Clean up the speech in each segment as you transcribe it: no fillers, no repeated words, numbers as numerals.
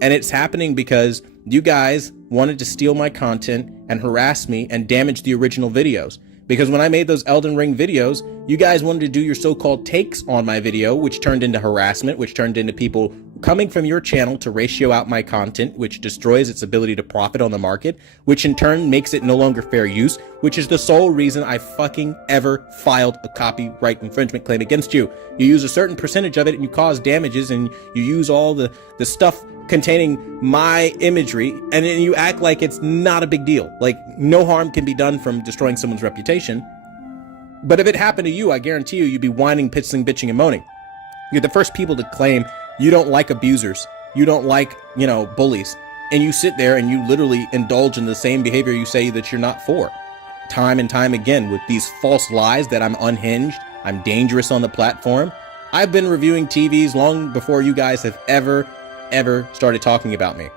And it's happening because you guys wanted to steal my content and harass me and damage the original videos. Because when I made those Elden Ring videos, you guys wanted to do your so-called takes on my video, which turned into harassment, which turned into people coming from your channel to ratio out my content, which destroys its ability to profit on the market, which in turn makes it no longer fair use, which is the sole reason I fucking ever filed a copyright infringement claim against you. You use a certain percentage of it and you cause damages, and you use all the stuff containing my imagery, and then you act like it's not a big deal. Like, no harm can be done from destroying someone's reputation. But if it happened to you, I guarantee you, you'd be whining, pissing, bitching, and moaning. You're the first people to claim you don't like abusers, you don't like, bullies, and you sit there and you literally indulge in the same behavior you say that you're not for. Time and time again with these false lies that I'm unhinged, I'm dangerous on the platform. I've been reviewing TVs long before you guys have ever started talking about me.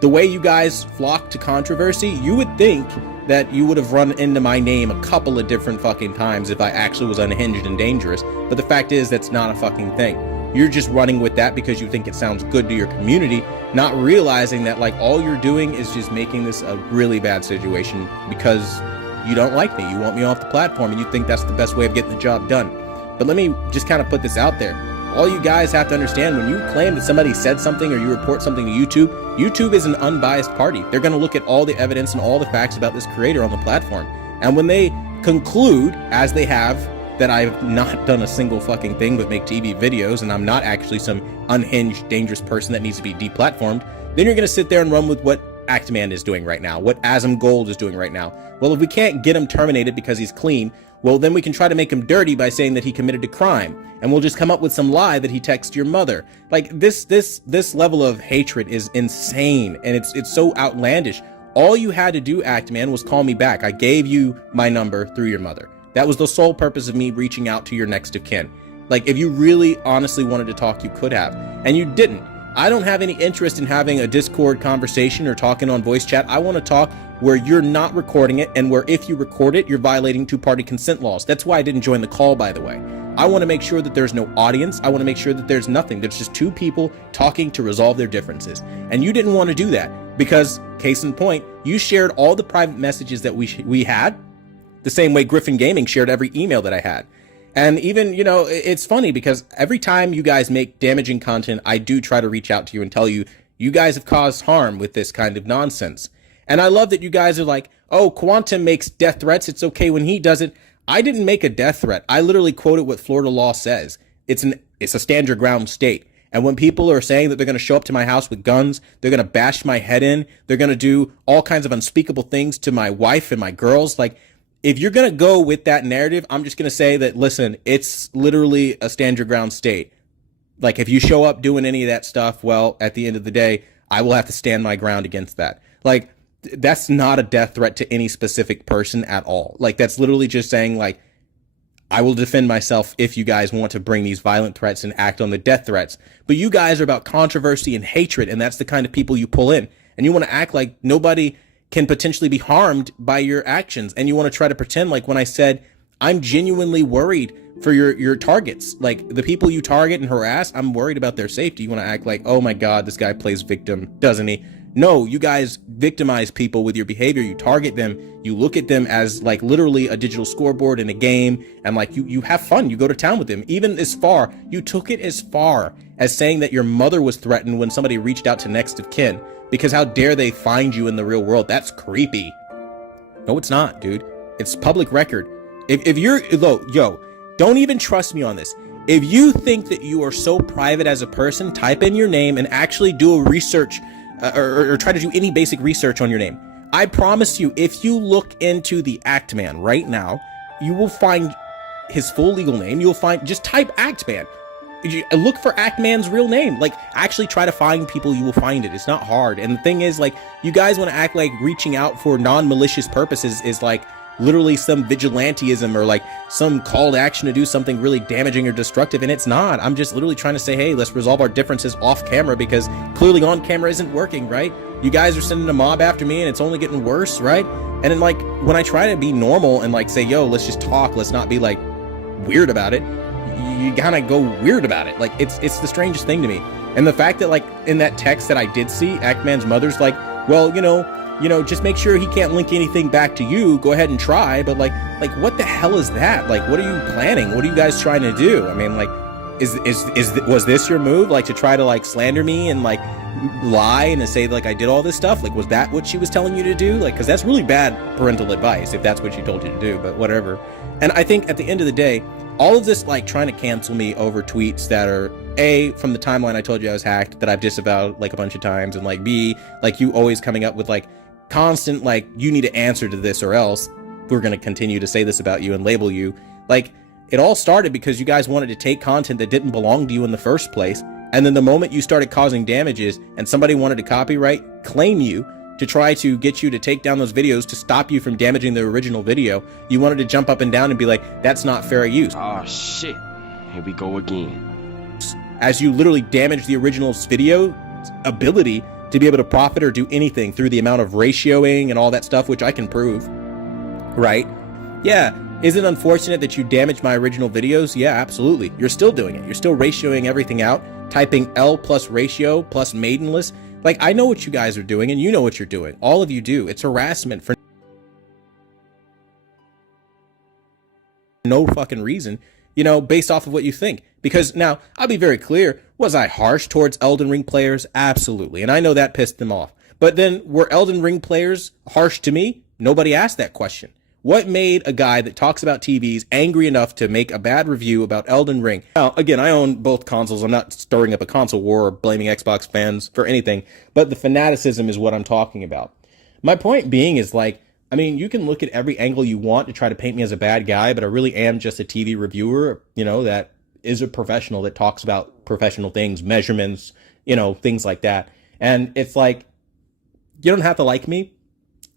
The way you guys flock to controversy, you would think that you would have run into my name a couple of different fucking times if I actually was unhinged and dangerous, but the fact is that's not a fucking thing. You're just running with that because you think it sounds good to your community, not realizing that like all you're doing is just making this a really bad situation because you don't like me, you want me off the platform, and you think that's the best way of getting the job done. But let me just kind of put this out there. All you guys have to understand, when you claim that somebody said something or you report something to YouTube is an unbiased party. They're going to look at all the evidence and all the facts about this creator on the platform. And when they conclude, as they have, that I've not done a single fucking thing but make TV videos and I'm not actually some unhinged, dangerous person that needs to be deplatformed, then you're going to sit there and run with what Actman is doing right now, what Asm Gold is doing right now. Well, if we can't get him terminated because he's clean, well, then we can try to make him dirty by saying that he committed a crime, and we'll just come up with some lie that he texted your mother. Like, this level of hatred is insane, and it's so outlandish. All you had to do, Actman, was call me back. I gave you my number through your mother. That was the sole purpose of me reaching out to your next of kin. Like, if you really honestly wanted to talk, you could have, and you didn't. I don't have any interest in having a Discord conversation or talking on voice chat. I want to talk where you're not recording it, and where if you record it, you're violating two-party consent laws. That's why I didn't join the call, by the way. I want to make sure that there's no audience. I want to make sure that there's nothing. There's just two people talking to resolve their differences. And you didn't want to do that because, case in point, you shared all the private messages that we had, the same way Griffin Gaming shared every email that I had. And even, it's funny because every time you guys make damaging content, I do try to reach out to you and tell you, you guys have caused harm with this kind of nonsense. And I love that you guys are like, oh, Quantum makes death threats, it's okay when he does it. I didn't make a death threat. I literally quoted what Florida law says. It's a stand your ground state. And when people are saying that they're going to show up to my house with guns, they're going to bash my head in, they're going to do all kinds of unspeakable things to my wife and my girls, like, if you're going to go with that narrative, I'm just going to say that, listen, it's literally a stand your ground state. Like, if you show up doing any of that stuff, well, at the end of the day, I will have to stand my ground against that. Like, that's not a death threat to any specific person at all. Like, that's literally just saying, like, I will defend myself if you guys want to bring these violent threats and act on the death threats. But you guys are about controversy and hatred, and that's the kind of people you pull in. And you want to act like nobody can potentially be harmed by your actions. And you want to try to pretend like when I said, I'm genuinely worried for your targets, like the people you target and harass, I'm worried about their safety. You want to act like, oh my God, this guy plays victim, doesn't he? No, you guys victimize people with your behavior. You target them. You look at them as like literally a digital scoreboard in a game. And like you have fun. You go to town with them. Even as far, you took it as far as saying that your mother was threatened when somebody reached out to next of kin. Because how dare they find you in the real world? That's creepy. No, it's not, dude. It's public record. If you're, yo, don't even trust me on this. If you think that you are so private as a person, type in your name and actually do a research or try to do any basic research on your name. I promise you, if you look into the Actman right now, you will find his full legal name. You'll find, just type Actman. Look for Actman's real name. Like, actually try to find people, you will find it. It's not hard. And the thing is, like, you guys want to act like reaching out for non-malicious purposes is like literally some vigilanteism or like some call to action to do something really damaging or destructive, and it's not. I'm just literally trying to say, hey, let's resolve our differences off camera, because clearly on camera isn't working, right? You guys are sending a mob after me and it's only getting worse, right? And then like when I try to be normal and like say, yo, let's just talk, let's not be like weird about it, you kind of go weird about it. Like it's the strangest thing to me. And the fact that like in that text that I did see, Ackman's mother's like, well, just make sure he can't link anything back to you. Go ahead and try. But like what the hell is that? Like, what are you planning? What are you guys trying to do? I mean, like, was this your move? Like to try to like slander me and like lie and to say like I did all this stuff? Like, was that what she was telling you to do? Like, cause that's really bad parental advice if that's what she told you to do, but whatever. And I think at the end of the day, all of this like trying to cancel me over tweets that are A, from the timeline I told you I was hacked, that I've disavowed like a bunch of times, and like B, like you always coming up with like constant like you need to answer to this or else we're going to continue to say this about you and label you. Like, it all started because you guys wanted to take content that didn't belong to you in the first place, and then the moment you started causing damages and somebody wanted to copyright claim you to try to get you to take down those videos to stop you from damaging the original video, you wanted to jump up and down and be like, that's not fair use. Oh shit, here we go again. As you literally damage the original video ability to be able to profit or do anything through the amount of ratioing and all that stuff, which I can prove, right? Yeah. Is it unfortunate that you damaged my original videos? Yeah, absolutely. You're still doing it. You're still ratioing everything out, typing L plus ratio plus maidenless. Like, I know what you guys are doing and you know what you're doing. All of you do. It's harassment for no fucking reason, based off of what you think. Because now, I'll be very clear. Was I harsh towards Elden Ring players? Absolutely. And I know that pissed them off. But then were Elden Ring players harsh to me? Nobody asked that question. What made a guy that talks about TVs angry enough to make a bad review about Elden Ring? Now, again, I own both consoles. I'm not stirring up a console war or blaming Xbox fans for anything, but the fanaticism is what I'm talking about. My point being is like, I mean, you can look at every angle you want to try to paint me as a bad guy, but I really am just a TV reviewer, that is a professional that talks about professional things, measurements, things like that. And it's like, you don't have to like me,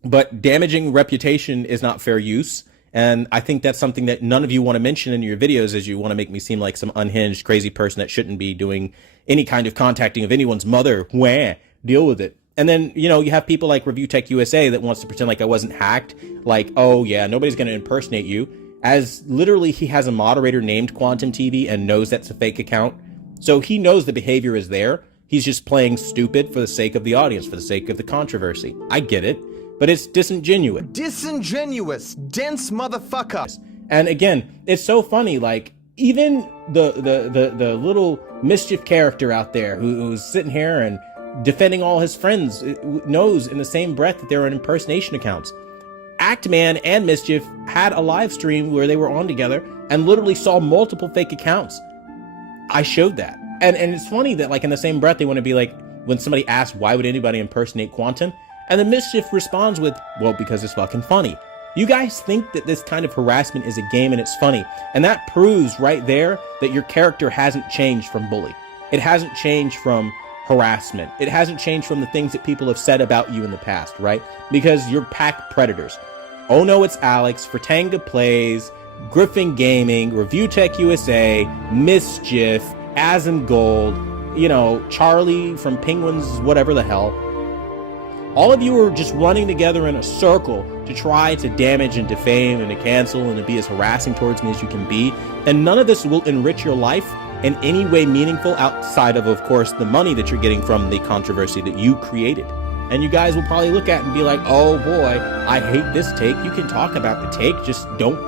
but damaging reputation is not fair use. And I think that's something that none of you want to mention in your videos, as you want to make me seem like some unhinged, crazy person that shouldn't be doing any kind of contacting of anyone's mother. Wah, deal with it. And then, you have people like Review Tech USA that wants to pretend like I wasn't hacked. Like, oh yeah, nobody's going to impersonate you. As literally he has a moderator named QuantumTV and knows that's a fake account. So he knows the behavior is there. He's just playing stupid for the sake of the audience, for the sake of the controversy. I get it. But it's disingenuous. Disingenuous, dense motherfucker. And again, it's so funny, like, even the little mischief character out there who's sitting here and defending all his friends knows in the same breath that there are impersonation accounts. Actman and Mischief had a live stream where they were on together and literally saw multiple fake accounts. I showed that. And it's funny that like in the same breath, they want to be like, when somebody asks, why would anybody impersonate Quantum? And the Mischief responds with, well, because it's fucking funny. You guys think that this kind of harassment is a game and it's funny. And that proves right there that your character hasn't changed from bully. It hasn't changed from harassment. It hasn't changed from the things that people have said about you in the past, right? Because you're pack predators. Oh no, it's Alex, Fratanga Plays, Griffin Gaming, Review Tech USA, Mischief, Asmongold, Charlie from Penguins, whatever the hell. All of you are just running together in a circle to try to damage and defame and to cancel and to be as harassing towards me as you can be. And none of this will enrich your life in any way meaningful outside of course, the money that you're getting from the controversy that you created. And you guys will probably look at it and be like, oh boy, I hate this take. You can talk about the take, just don't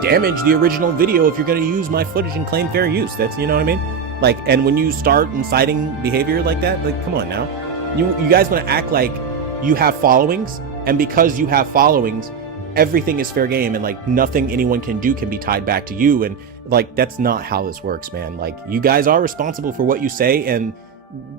damage the original video if you're going to use my footage and claim fair use. That's, you know what I mean? Like, and when you start inciting behavior like that, like, come on now. You guys want to act like you have followings, and because you have followings, everything is fair game, and like nothing anyone can do can be tied back to you. And like, that's not how this works, man. Like, you guys are responsible for what you say. And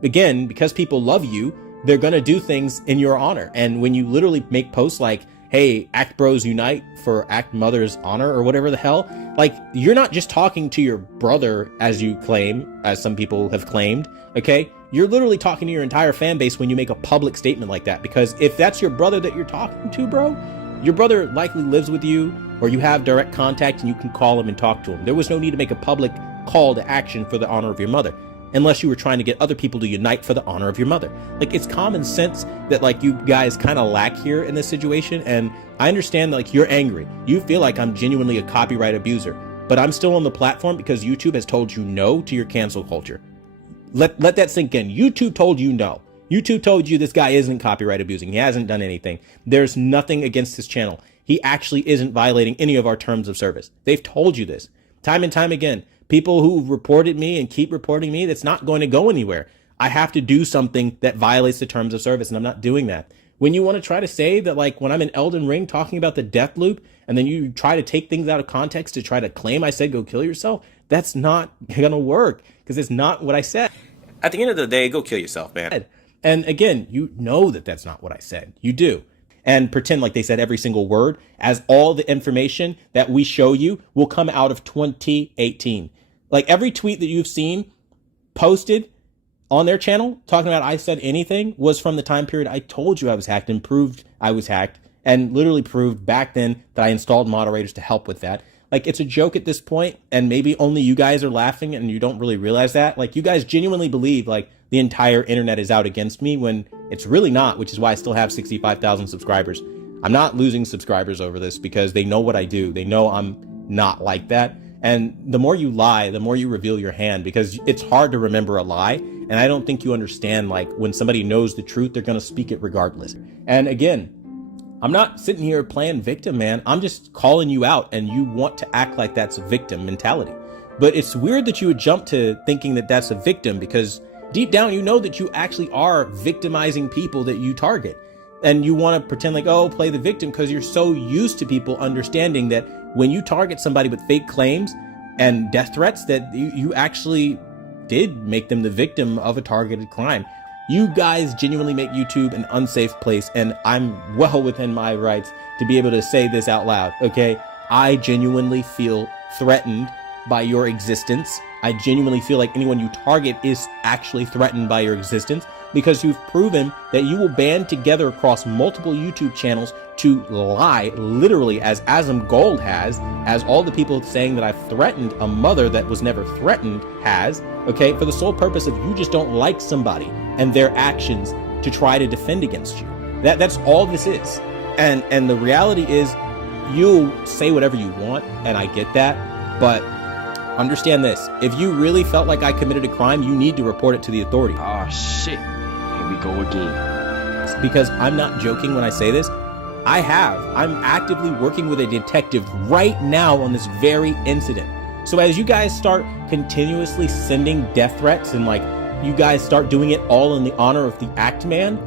again, because people love you, they're going to do things in your honor. And when you literally make posts like, hey, Act Bros Unite for Act Mother's honor or whatever the hell, like, you're not just talking to your brother as you claim, as some people have claimed, okay? You're literally talking to your entire fan base when you make a public statement like that. Because if that's your brother that you're talking to, bro, your brother likely lives with you, or you have direct contact and you can call him and talk to him. There was no need to make a public call to action for the honor of your mother, unless you were trying to get other people to unite for the honor of your mother. Like, it's common sense that like you guys kind of lack here in this situation. And I understand that like you're angry. You feel like I'm genuinely a copyright abuser, but I'm still on the platform because YouTube has told you no to your cancel culture. Let that sink in. YouTube told you no. YouTube told you this guy isn't copyright abusing. He hasn't done anything. There's nothing against his channel. He actually isn't violating any of our terms of service. They've told you this time and time again. People who reported me and keep reporting me, that's not going to go anywhere. I have to do something that violates the terms of service, and I'm not doing that. When you want to try to say that, like when I'm in Elden Ring talking about the death loop, and then you try to take things out of context to try to claim I said go kill yourself, that's not gonna work, because it's not what I said. At the end of the day, go kill yourself, man. And again, you know that that's not what I said. You do. And pretend like they said every single word, as all the information that we show you will come out of 2018. Like every tweet that you've seen posted on their channel talking about I said anything was from the time period I told you I was hacked and proved I was hacked, and literally proved back then that I installed moderators to help with that. Like, it's a joke at this point, and maybe only you guys are laughing and you don't really realize that. Like, you guys genuinely believe like the entire internet is out against me when it's really not, which is why I still have 65,000 subscribers. I'm not losing subscribers over this because they know what I do. They know I'm not like that. And the more you lie, the more you reveal your hand, because it's hard to remember a lie. And I don't think you understand, like, when somebody knows the truth, they're going to speak it regardless. And again, I'm not sitting here playing victim, man. I'm just calling you out, and you want to act like that's a victim mentality. But it's weird that you would jump to thinking that that's a victim, because deep down, you know that you actually are victimizing people that you target. And you want to pretend like, oh, play the victim, because you're so used to people understanding that when you target somebody with fake claims and death threats, that you actually did make them the victim of a targeted crime. You guys genuinely make YouTube an unsafe place, and I'm well within my rights to be able to say this out loud, okay? I genuinely feel threatened by your existence. I genuinely feel like anyone you target is actually threatened by your existence, because you've proven that you will band together across multiple YouTube channels to lie, literally, as Asm Gold has, as all the people saying that I've threatened a mother that was never threatened has, okay, for the sole purpose of you just don't like somebody and their actions to try to defend against you. That's all this is. And the reality is, you say whatever you want, and I get that, but understand this: if you really felt like I committed a crime, you need to report it to the authorities. Oh shit, here we go again. Because I'm not joking when I say this. I'm actively working with a detective right now on this very incident. So as you guys start continuously sending death threats, and like you guys start doing it all in the honor of the act man,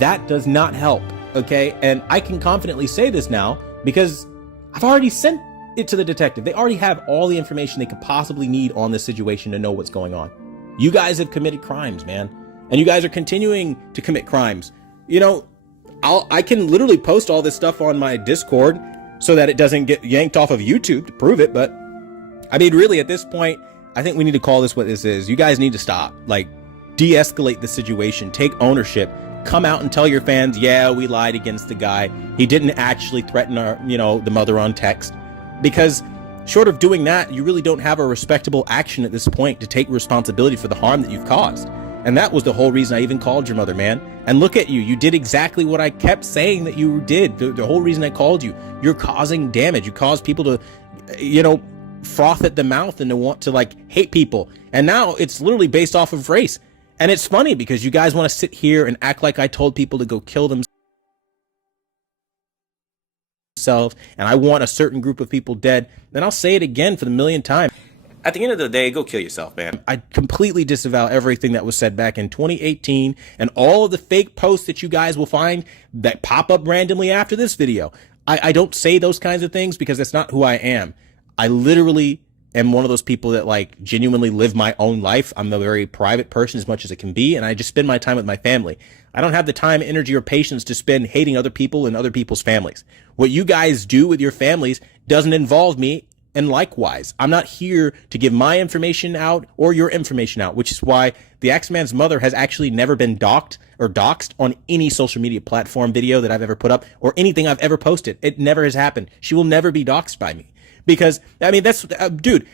that does not help, okay? And I can confidently say this now because I've already sent it to the detective. They already have all the information they could possibly need on this situation to know what's going on. You guys have committed crimes, man. And you guys are continuing to commit crimes. You know, I can literally post all this stuff on my Discord so that it doesn't get yanked off of YouTube to prove it. But I mean, really, at this point, I think we need to call this what this is. You guys need to stop, like, de-escalate the situation, take ownership, come out and tell your fans, yeah, we lied against the guy. He didn't actually threaten our, the mother on text. Because short of doing that, you really don't have a respectable action at this point to take responsibility for the harm that you've caused. And that was the whole reason I even called your mother, man. And look at you. You did exactly what I kept saying that you did. The whole reason I called you. You're causing damage. You cause people to, froth at the mouth and to want to, like, hate people. And now it's literally based off of race. And it's funny because you guys want to sit here and act like I told people to go kill themselves, and I want a certain group of people dead. Then I'll say it again for the millionth time. At the end of the day, go kill yourself, man. I completely disavow everything that was said back in 2018 and all of the fake posts that you guys will find that pop up randomly after this video. I don't say those kinds of things because that's not who I am. I literally am one of those people that, like, genuinely live my own life. I'm a very private person as much as it can be, and I just spend my time with my family. I don't have the time, energy, or patience to spend hating other people and other people's families. What you guys do with your families doesn't involve me, and likewise. I'm not here to give my information out or your information out, which is why the Axeman's mother has actually never been doxed on any social media platform video that I've ever put up or anything I've ever posted. It never has happened. She will never be doxed by me. Because, I mean, that's, dude,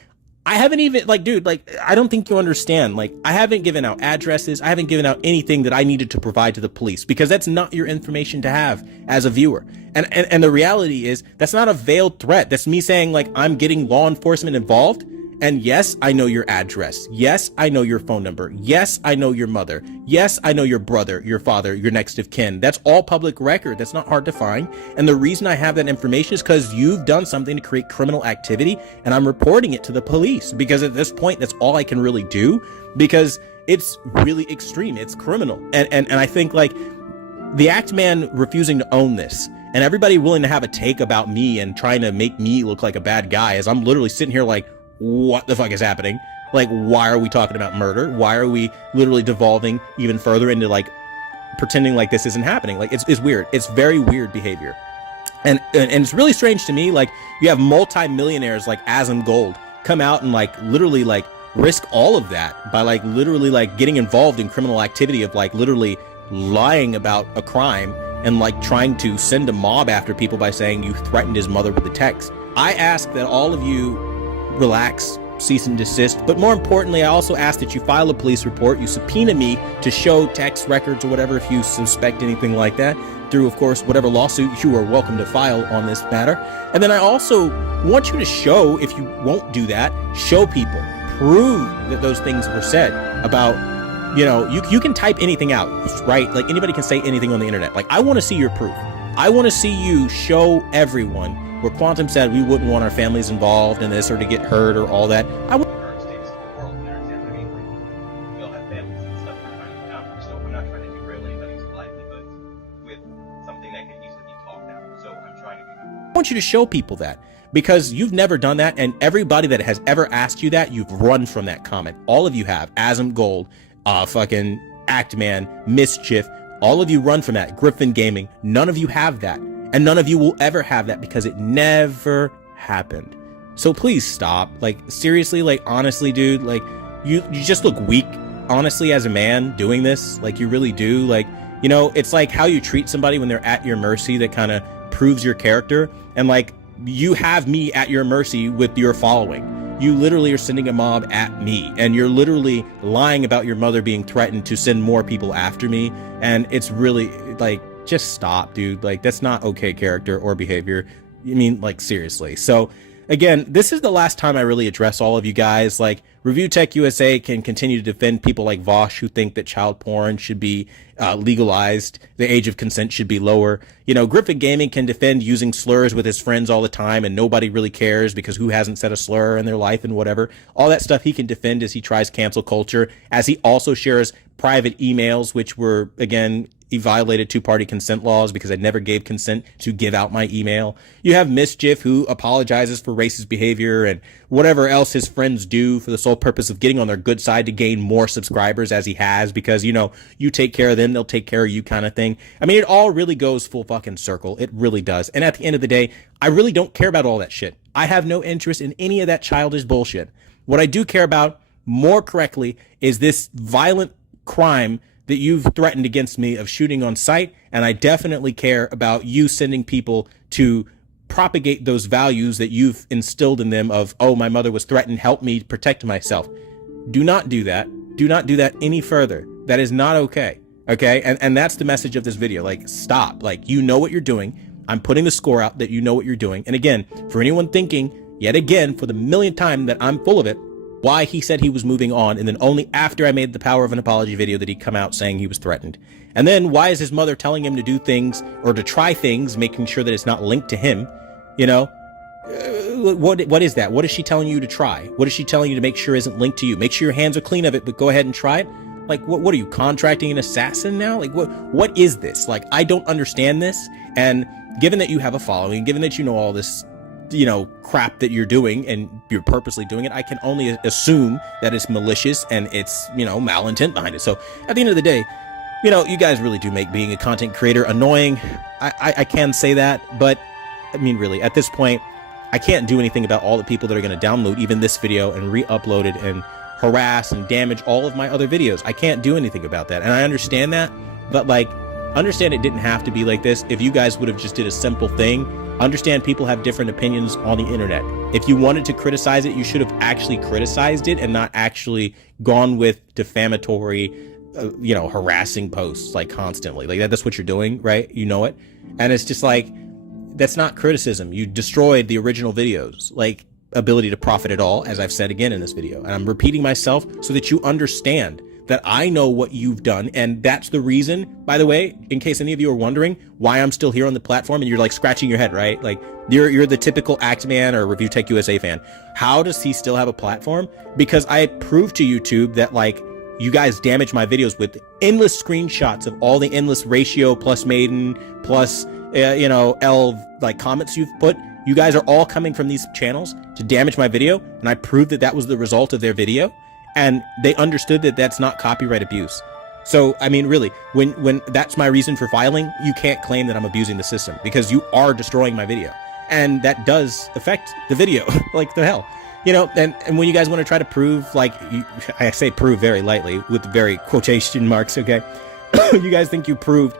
I haven't even, I don't think you understand. Like, I haven't given out addresses. I haven't given out anything that I needed to provide to the police because that's not your information to have as a viewer. And the reality is that's not a veiled threat. That's me saying, like, I'm getting law enforcement involved. And yes, I know your address. Yes, I know your phone number. Yes, I know your mother. Yes, I know your brother, your father, your next of kin. That's all public record. That's not hard to find. And the reason I have that information is because you've done something to create criminal activity, and I'm reporting it to the police, because at this point, that's all I can really do, because it's really extreme. It's criminal. And I think, like, the act man refusing to own this, and everybody willing to have a take about me and trying to make me look like a bad guy, as I'm literally sitting here like, what the fuck is happening? Like, why are we talking about murder? Why are we literally devolving even further into, like, pretending like this isn't happening? Like, it's weird. It's very weird behavior. And it's really strange to me. Like, you have multi-millionaires like Asm Gold come out and, like, literally, like, risk all of that by, like, literally, like, getting involved in criminal activity of, like, literally lying about a crime and, like, trying to send a mob after people by saying you threatened his mother with a text. I ask that all of you relax, cease and desist, but more importantly, I also ask that you file a police report. You subpoena me to show text records or whatever if you suspect anything like that, through, of course, whatever lawsuit you are welcome to file on this matter. And then I also want you to show, if you won't do that, show people, prove that those things were said about, you know, you can type anything out, right? Like, anybody can say anything on the internet. Like, I want to see your proof. I want to see you show everyone where Quantum said we wouldn't want our families involved in this or to get hurt or all that. I would. States of the world, you understand what I mean? Like, we all have families and stuff we're trying to accomplish, so we're not trying to derail anybody's livelihoods with something that can easily be talked out. So I'm trying to be. I want you to show people that, because you've never done that, and everybody that has ever asked you that, you've run from that comment. All of you have. Asm Gold, fucking Actman, Mischief, all of you run from that. Griffin Gaming, none of you have that. And none of you will ever have that, because it never happened. So please stop. Like, seriously, like, honestly, dude, like, you just look weak, honestly, as a man doing this. Like, you really do. Like, you know, it's like how you treat somebody when they're at your mercy that kind of proves your character. And, like, you have me at your mercy with your following. You literally are sending a mob at me, and you're literally lying about your mother being threatened to send more people after me. And it's really, like, just stop, dude. Like, that's not okay character or behavior. I mean, like, seriously. So again, this is the last time I really address all of you guys. Like, Review Tech USA can continue to defend people like Vosh who think that child porn should be legalized. The age of consent should be lower. You know, Griffin Gaming can defend using slurs with his friends all the time and nobody really cares because who hasn't said a slur in their life and whatever. All that stuff he can defend as he tries cancel culture, as he also shares private emails, which were, again, he violated two-party consent laws because I never gave consent to give out my email. You have Mischief, who apologizes for racist behavior and whatever else his friends do for the sole purpose of getting on their good side to gain more subscribers, as he has, because, you know, you take care of them, they'll take care of you kind of thing. I mean, it all really goes full fucking circle. It really does. And at the end of the day, I really don't care about all that shit. I have no interest in any of that childish bullshit. What I do care about, more correctly, is this violent crime that you've threatened against me of shooting on sight. And I definitely care about you sending people to propagate those values that you've instilled in them of, oh, my mother was threatened, help me protect myself. Do not do that. Do not do that any further. That is not okay. Okay. And that's the message of this video. Like, stop. Like, you know what you're doing. I'm putting the score out that you know what you're doing. And again, for anyone thinking yet again, for the millionth time, that I'm full of it, why he said he was moving on, and then only after I made the power of an apology video did he come out saying he was threatened. And then why is his mother telling him to do things or to try things, making sure that it's not linked to him? You know, what is that? What is she telling you to try? What is she telling you to make sure isn't linked to you? Make sure your hands are clean of it, but go ahead and try it. Like, what are you, contracting an assassin now? Like, what is this? Like, I don't understand this. And given that you have a following, given that you know all this, you know, crap that you're doing and you're purposely doing it, I can only assume that it's malicious and it's, you know, malintent behind it. So at the end of the day, you know, you guys really do make being a content creator annoying. I can say that, but I mean, really, at this point, I can't do anything about all the people that are going to download even this video and re-upload it and harass and damage all of my other videos. I can't do anything about that. And I understand that, but, like, understand it didn't have to be like this. If you guys would have just did a simple thing, understand people have different opinions on the internet. If you wanted to criticize it, you should have actually criticized it and not actually gone with defamatory, you know, harassing posts, like, constantly. Like, that's what you're doing, right? You know it. And it's just like, that's not criticism. You destroyed the original videos. Like, ability to profit at all, as I've said again in this video. And I'm repeating myself so that you understand that I know what you've done. And that's the reason, by the way, in case any of you are wondering why I'm still here on the platform and you're like scratching your head, right? Like you're the typical Act Man or Review Tech USA fan. How does he still have a platform? Because I proved to YouTube that like you guys damage my videos with endless screenshots of all the endless ratio plus maiden plus, like comments you've put. You guys are all coming from these channels to damage my video. And I proved that that was the result of their video. And they understood that that's not copyright abuse. So, I mean, really, when that's my reason for filing, you can't claim that I'm abusing the system because you are destroying my video. And that does affect the video, like the hell. And when you guys want to try to prove, like, I say prove very lightly with very quotation marks, okay? You guys think you proved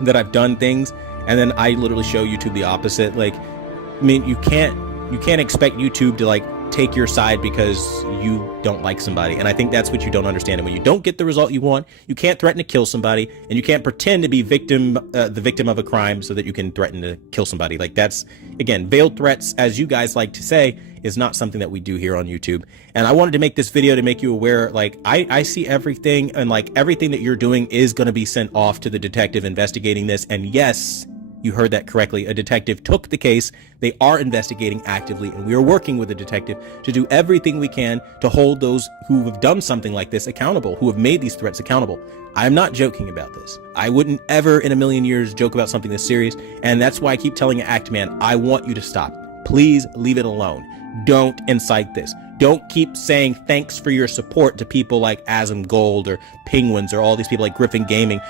that I've done things, and then I literally show YouTube the opposite. Like, I mean, you can't expect YouTube to, like, take your side because you don't like somebody. And I think that's what you don't understand. And when you don't get the result you want, you can't threaten to kill somebody, and you can't pretend to be the victim of a crime so that you can threaten to kill somebody. Like, that's, again, veiled threats, as you guys like to say, is not something that we do here on YouTube. And I wanted to make this video to make you aware, like, I see everything, and like everything that you're doing is going to be sent off to the detective investigating this. And yes, you heard that correctly. A detective took the case. They are investigating actively, and we are working with a detective to do everything we can to hold those who have done something like this accountable, who have made these threats accountable. I'm not joking about this. I wouldn't ever in a million years joke about something this serious, and that's why I keep telling Act Man, I want you to stop. Please leave it alone. Don't incite this. Don't keep saying thanks for your support to people like Asm Gold or Penguins or all these people like Griffin Gaming.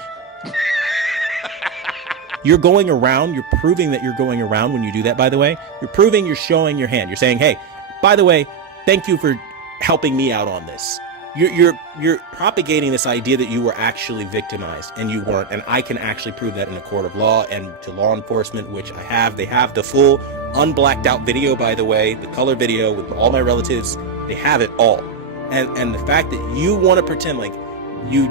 You're going around, you're proving that you're going around when you do that, by the way. You're proving you're showing your hand. You're saying, hey, by the way, thank you for helping me out on this. You're propagating this idea that you were actually victimized, and you weren't. And I can actually prove that in a court of law and to law enforcement, which I have. They have the full unblacked out video, by the way, the color video with all my relatives. They have it all. And the fact that you want to pretend like you...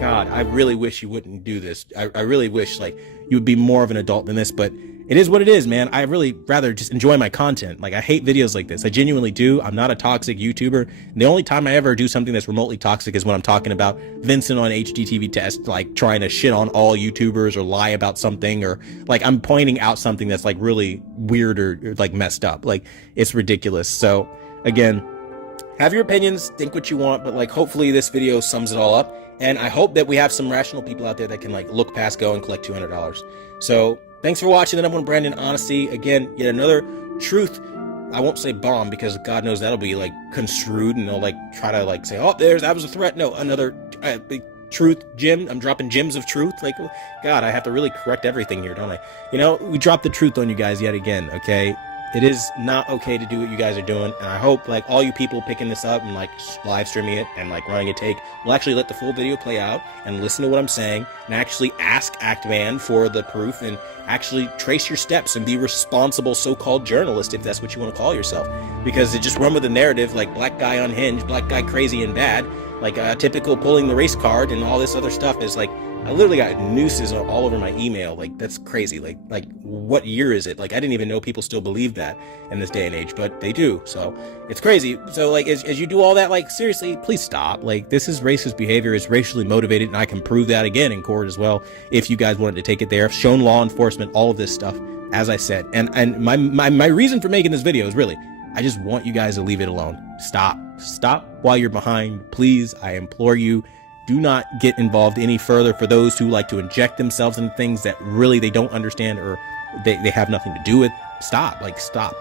God, I really wish you wouldn't do this. I really wish like you would be more of an adult than this, but it is what it is, man. I really rather just enjoy my content. Like, I hate videos like this. I genuinely do. I'm not a toxic YouTuber. And the only time I ever do something that's remotely toxic is when I'm talking about Vincent on HDTV test, like trying to shit on all YouTubers or lie about something, or like I'm pointing out something that's like really weird or like messed up. Like, it's ridiculous. So again, have your opinions, think what you want, but like hopefully this video sums it all up. And I hope that we have some rational people out there that can like look past go and collect $200. So thanks for watching the #1 brand in honesty. Again, yet another truth. I won't say bomb because God knows that'll be like construed and they'll like try to like say, oh, that was a threat. No, another big truth gem. I'm dropping gems of truth. Like, God, I have to really correct everything here, don't I? We dropped the truth on you guys yet again. Okay. It is not okay to do what you guys are doing, and I hope like all you people picking this up and like live streaming it and like running a take will actually let the full video play out and listen to what I'm saying and actually ask Act Man for the proof and actually trace your steps and be responsible so-called journalist, if that's what you want to call yourself, because it just run with the narrative like black guy unhinged, black guy crazy and bad, like typical pulling the race card and all this other stuff is like, I literally got nooses all over my email. Like, that's crazy. Like what year is it? Like, I didn't even know people still believe that in this day and age, but they do. So it's crazy. So like, as you do all that, like, seriously, please stop. Like, this is racist behavior. It's racially motivated. And I can prove that again in court as well. If you guys wanted to take it there, I've shown law enforcement, all of this stuff, as I said. And my reason for making this video is really, I just want you guys to leave it alone. Stop while you're behind. Please, I implore you. Do not get involved any further for those who like to inject themselves in things that really they don't understand or they have nothing to do with. Stop.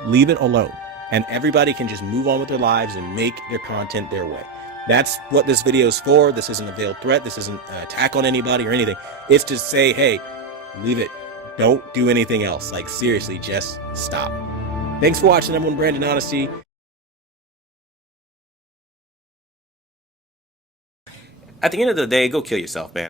Leave it alone. And everybody can just move on with their lives and make their content their way. That's what this video is for. This isn't a veiled threat. This isn't an attack on anybody or anything. It's to say, hey, leave it. Don't do anything else. Like, seriously, just stop. Thanks for watching, #1 brand in honesty. At the end of the day, go kill yourself, man.